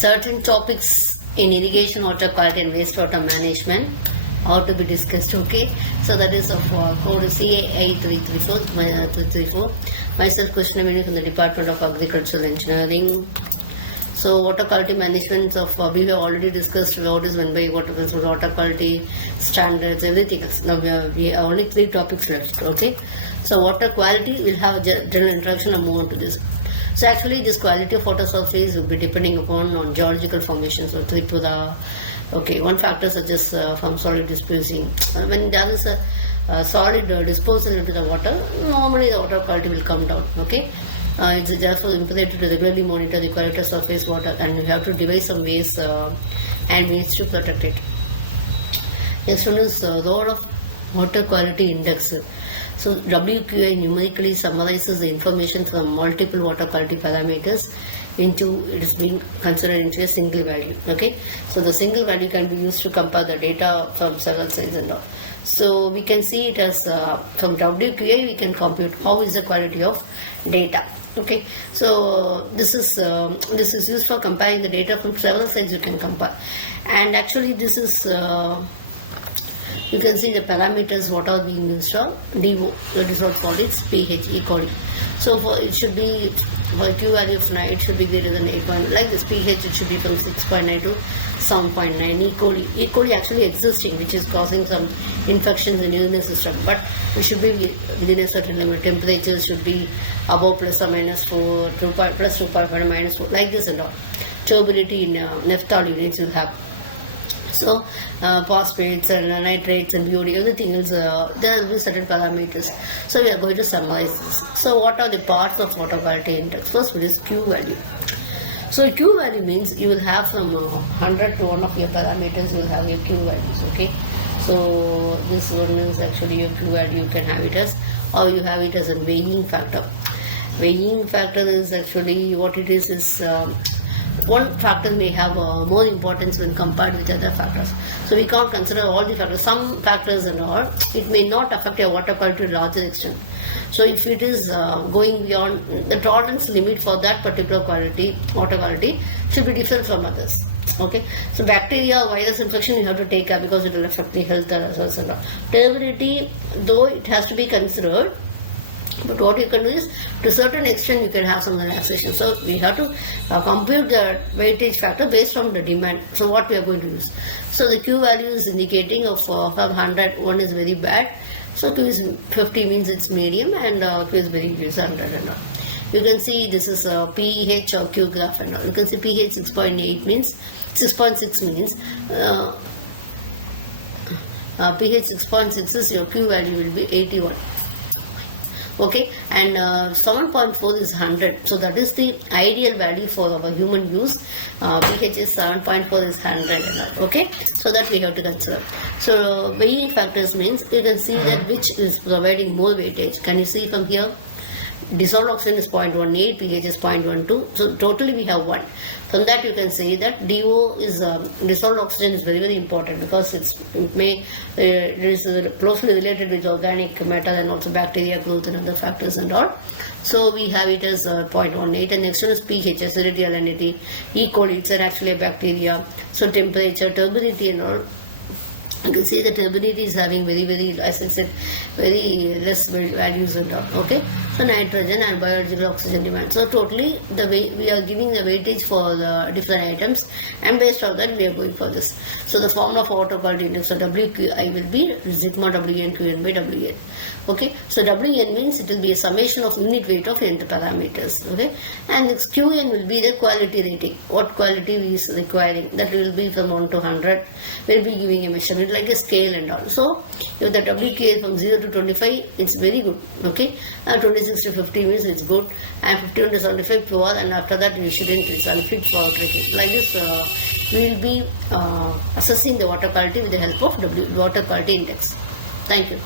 certain topics in irrigation, water quality and wastewater management are to be discussed. Okay, so that is of code CA 334. Myself, Krishna Menu from the Department of Agricultural Engineering. So water quality management of we have already discussed what is meant by water quality standards, everything else. Now we have only 3 topics left. Okay, so water quality will have a general introduction and move on to this. So actually this quality of water surface will be depending upon on geological formations or Tripura. Okay, one factor such as from solid disposing. When there is a solid disposal into the water, normally the water quality will come down. Okay. It's therefore imperative to regularly monitor the quality of surface water, and you have to devise some ways and means to protect it. Next one is role of water quality index. So WQI numerically summarizes the information from multiple water quality parameters into it is being considered into a single value. Okay, so the single value can be used to compare the data from several sides and all. So we can see it as from WQI we can compute how is the quality of data. Okay, so this is used for comparing the data from several sides you can compare, and actually this is you can see the parameters what are being used on DO, that is what called its pH, E. coli. So for it should be for a Q value of 9, it should be greater than 8. Like this pH, it should be from 6.9 to 7.9. E. coli actually existing, which is causing some infections in the urinary system, but it should be within a certain limit. Temperature should be above plus or minus 4, plus 2.5 minus 4, like this and all. Turbidity in naphthalene units will have. So phosphates and nitrates and BOD, everything is there will be certain parameters. So we are going to summarize this. So what are the parts of water quality index? First one is Q value. So Q value means you will have from 100 to one of your parameters, you will have your Q values. Okay, so this one is actually your Q value, you can have it as, or you have it as a weighing factor. Weighing factor is actually what it is one factor may have more importance when compared with other factors. So we can't consider all the factors. Some factors and all, it may not affect your water quality to a larger extent. So if it is going beyond the tolerance limit for that particular quality, water quality should be different from others. Okay, so bacteria, virus infection you have to take care because it will affect the health results and all. Turbidity, though it has to be considered, but what you can do is, to a certain extent, you can have some relaxation. So we have to compute the weightage factor based on the demand. So what we are going to use. So the Q value is indicating of from 100, 1 is very bad. So Q is 50 means it's medium, and Q is very good, 100 and all. You can see this is pH or Q graph and all. You can see pH 6.8 means 6.6 means pH 6.6 is your Q value will be 81. Okay, and 7.4 is 100, so that is the ideal value for our human use. pH is 7.4 is 100. Okay, so that we have to consider. So weighing factors means you can see that which is providing more weightage. Can you see from here? Dissolved oxygen is 0.18, pH is 0.12, so totally we have 1. From that you can say that DO is dissolved oxygen is very important because it is closely related with organic matter and also bacteria growth and other factors and all. So we have it as 0.18, and next one is pH, acidity, salinity. E. coli, it's actually a bacteria. So temperature, turbidity and all. You can see the turbidity is having very, as I said, very less values and all. Okay, so nitrogen and biological oxygen demand. So totally the way we are giving the weightage for the different items, and based on that we are going for this. So the formula for water quality index, so WQI will be sigma WN QN by WN. Okay, so WN means it will be a summation of unit weight of n parameters. Okay, and this QN will be the quality rating. What quality is requiring, that will be from 1 to 100. We'll be giving a measurement like a scale and all. So if the WQA from 0 to 25, it's very good. Okay, 26 to 50 means it's good, and 51 to 75 poor, and after that you shouldn't, it's unfit for drinking. Like this, we will be assessing the water quality with the help of water quality index. Thank you.